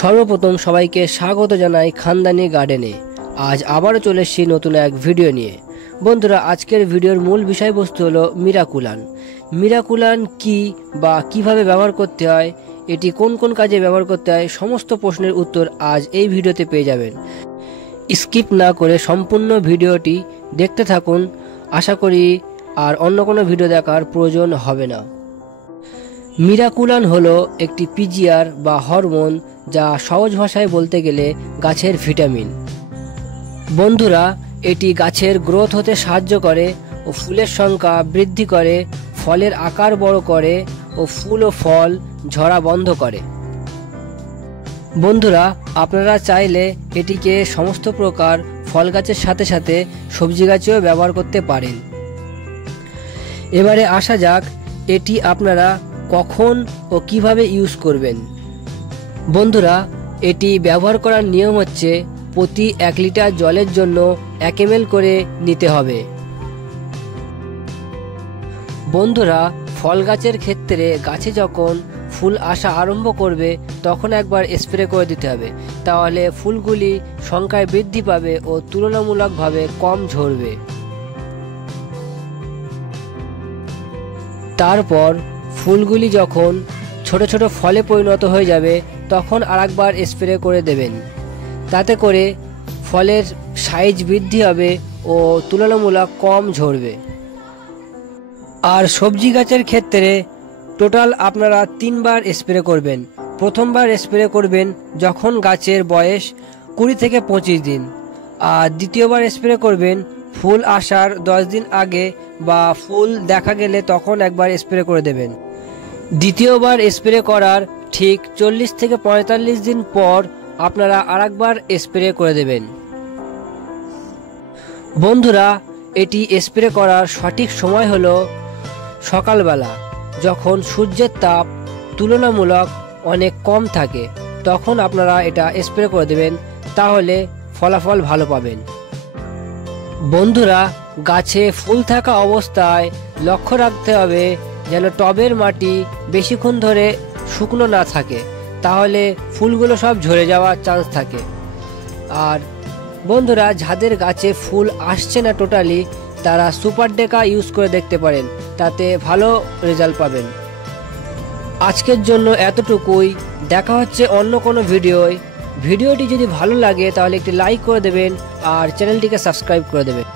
সর্বপ্রথম সবাইকে স্বাগত জানাই খানদানি গার্ডেনে। আজ আবারও চলে এসেছি নতুন এক ভিডিও নিয়ে। বন্ধুরা, আজকের ভিডিওর মূল বিষয়বস্তু হলো মিরাকুলান। মিরাকুলান কি বা কিভাবে ব্যবহার করতে হয়, এটি কোন কোন কাজে ব্যবহার করতে হয়, সমস্ত প্রশ্নের উত্তর আজ এই ভিডিওতে পেয়ে যাবেন। স্কিপ না করে সম্পূর্ণ ভিডিওটি দেখতে থাকুন। আশা করি আর অন্য কোনো ভিডিও দেখার প্রয়োজন হবে না। মিরাকুলান হলো একটি পিজিআর বা হরমোন, যা সহজ ভাষায় বলতে গেলে গাছের ভিটামিন। বন্ধুরা, এটি গাছের গ্রোথ হতে সাহায্য করে ও ফুলের সংখ্যা বৃদ্ধি করে, ফলের আকার বড় করে ও ফুল ও ফল ঝরা বন্ধ করে। বন্ধুরা, আপনারা চাইলে এটিকে সমস্ত প্রকার ফল গাছের সাথে সাথে সবজি গাছেও ব্যবহার করতে পারেন। এবারে আসা যাক এটি আপনারা কখন ও কিভাবে ইউজ করবেন। বন্ধুরা, এটি ব্যবহার করার নিয়ম হচ্ছে প্রতি 1 লিটার জলের জন্য 1 ml করে নিতে হবে। বন্ধুরা, ফল গাছের ক্ষেত্রে গাছে যখন ফুল আসা আরম্ভ করবে তখন একবার স্প্রে করে দিতে হবে, তাহলে ফুলগুলি সংখ্যায় বৃদ্ধি পাবে ও তুলনামূলকভাবে কম ঝরবে। তারপর ফুলগুলি যখন ছোট ছোট ফলে পরিণত হয়ে যাবে তখন আরেকবার স্প্রে করে দেবেন, তাতে করে ফলের সাইজ বৃদ্ধি হবে ও তুলনামূলক কম ঝরবে। আর সবজি গাছের ক্ষেত্রে টোটাল আপনারা 3 বার স্প্রে করবেন। প্রথমবার স্প্রে করবেন যখন গাছের বয়স 20 থেকে 25 দিন, আর দ্বিতীয়বার স্প্রে করবেন ফুল আসার 10 দিন আগে বা ফুল দেখা গেলে তখন একবার স্প্রে করে দেবেন। দ্বিতীয়বার স্প্রে করার ঠিক 40 থেকে 45 দিন পর আপনারা আরেকবার স্প্রে করে দেবেন। বন্ধুরা, এটি স্প্রে করার সঠিক সময় হলো সকালবেলা, যখন সূর্যের তাপ তুলনামূলক অনেক কম থাকে, তখন আপনারা এটা স্প্রে করে দেবেন, তাহলে ফলাফল ভালো পাবেন। বন্ধুরা, গাছে ফুল থাকা অবস্থায় লক্ষ্য রাখতে হবে যেন টবের মাটি বেশিক্ষণ ধরে শুকনো না থাকে, তাহলে ফুলগুলো সব ঝরে যাওয়ার চান্স থাকে। আর বন্ধুরা, যাদের গাছে ফুল আসছে না টোটালি, তারা সুপার ডেকা ইউজ করে দেখতে পারেন, তাতে ভালো রেজাল্ট পাবেন। আজকের জন্য এতটুকুই, দেখা হচ্ছে অন্য কোনো ভিডিওয়। ভিডিওটি যদি ভালো লাগে তাহলে একটি লাইক করে দেবেন আর চ্যানেলটিকে সাবস্ক্রাইব করে দেবেন।